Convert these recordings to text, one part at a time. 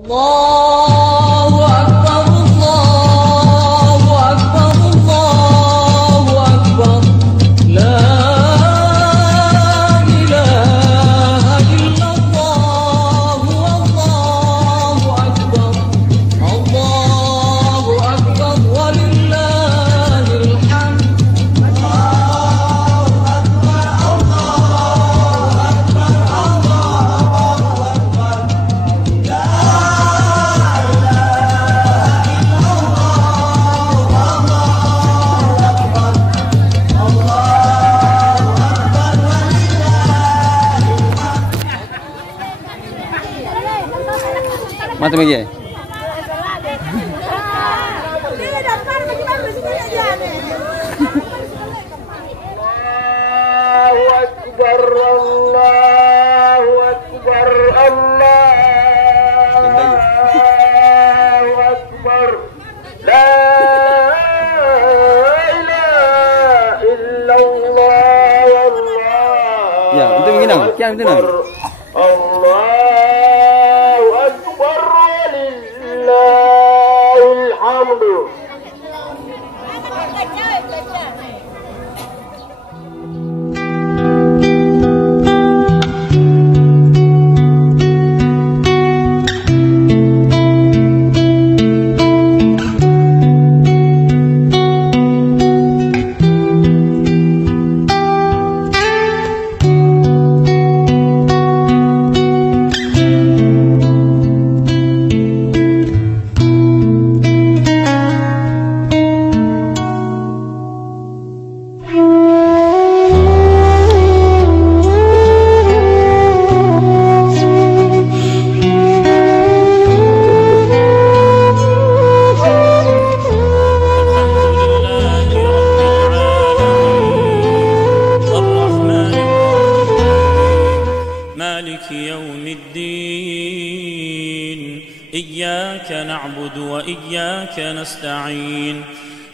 Allahu Akbar, Allahu Akbar, Allahu Akbar. La ilaha illallah, Allahu Akbar. Allahu Akbar, walillahil hamd. Allahu Akbar, Allahu Akbar, Allahu Akbar. Mati lagi. Allahu Akbar, Allahu Akbar, Allahu Akbar. La ilaha illallah, Allah. Ya, itu begini, kian itu nak. Allahu Akbar, walillahil hamdu. إياك نعبد وإياك نستعين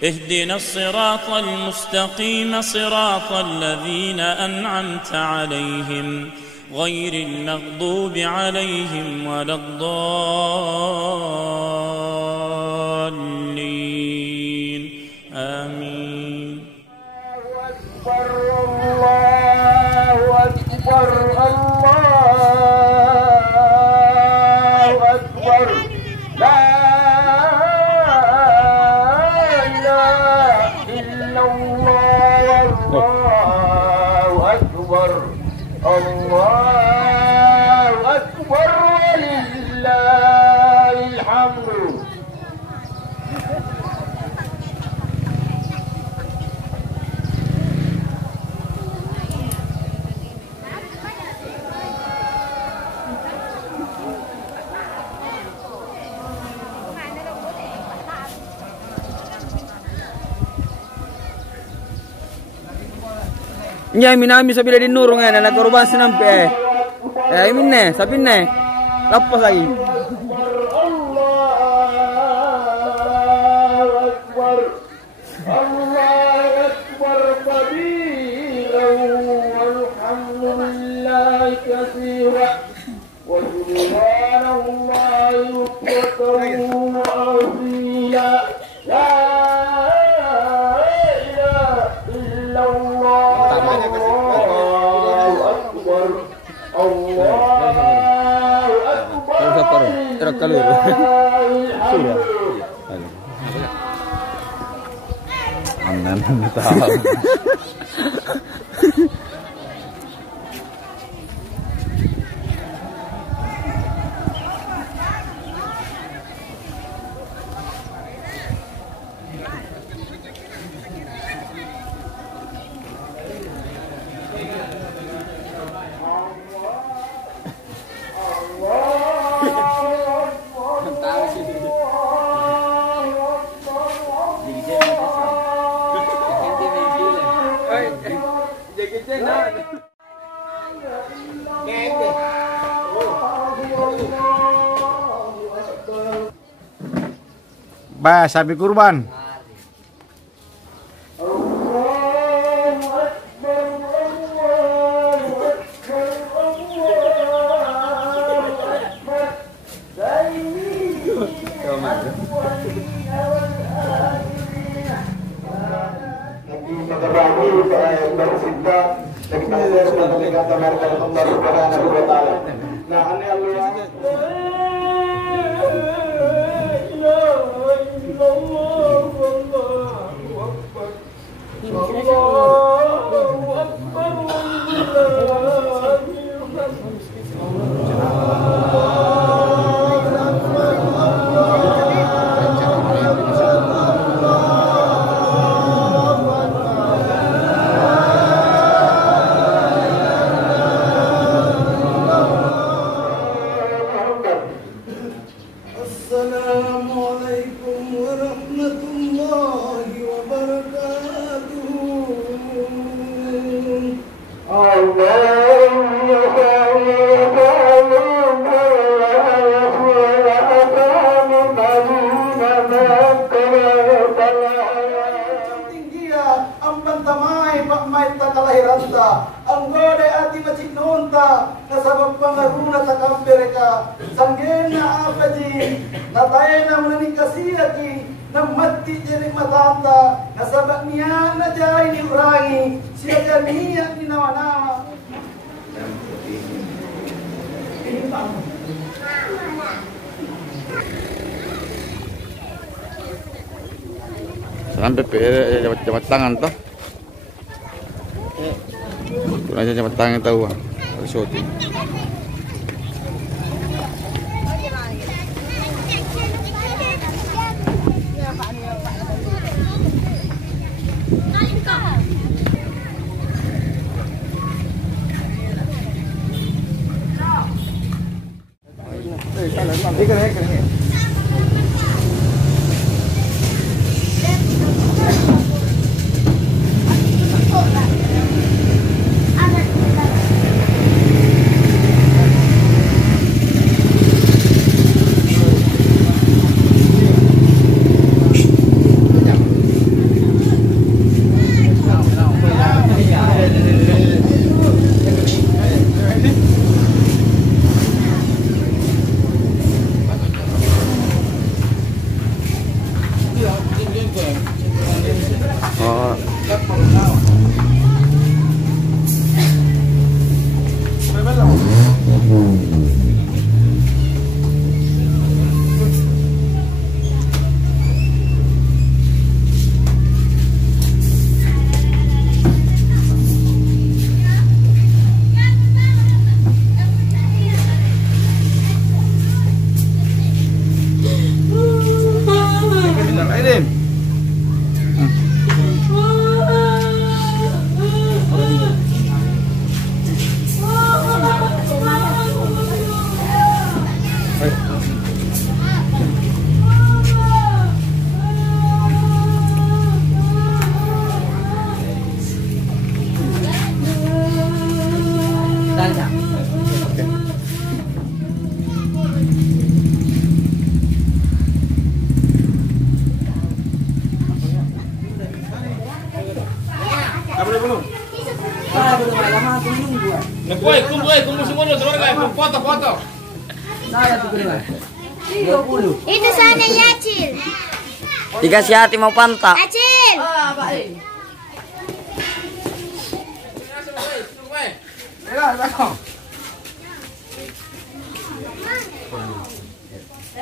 اهدنا الصراط المستقيم صراط الذين أنعمت عليهم غير المغضوب عليهم ولا الضالين آمين. الله أكبر، الله أكبر. لا إله إلا الله، الله أكبر، الله أكبر، ولله الحمد. Nya minami sabila di nurung ya, anak korban senampe. Minne, sapinne. Lepas lagi. Kalau sudah, aman tahu. Bah, sapi kurban. Amin. Pagkabagi bersinta nagtanggal sudah kami mereka Allah Subhanahu wa taala. Nah, ani Allah Assalamualaikum warahmatullahi wabarakatuh. Anggode ati macinunta nasabab pangaruna takambireka sanggena abadi natayna menikasiyaki namati jadi matanta nasabab niya najay ni urangi siya niya ni nawana. Sampai jabat tangan toh. Kurang aja jabat tangan tahu ah. Syuting. Foto. Itu sana ya, Acil. Dikasih hati mau pantak. Acil.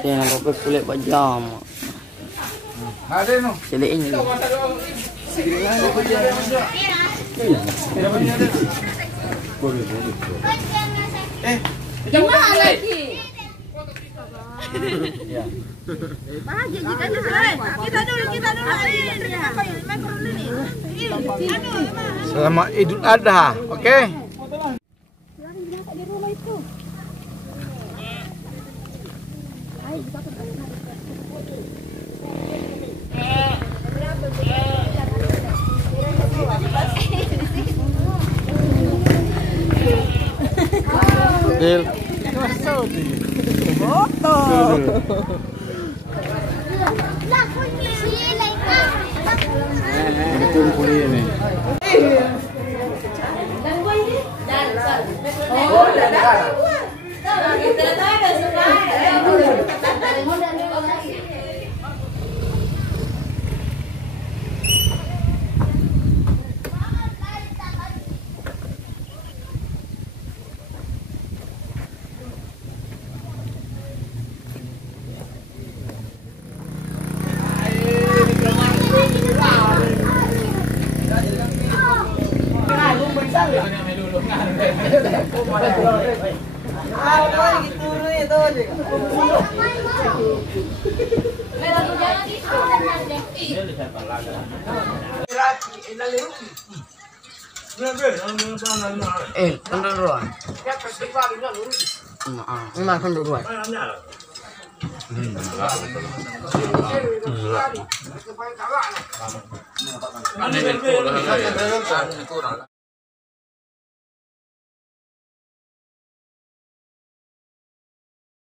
Ya, nampak kulit bajam. Ada no. Cilik ini. Gimana lagi? Kita dulu. Selamat Idul Adha, oke? Del. Foto. Kumpul ini. Ini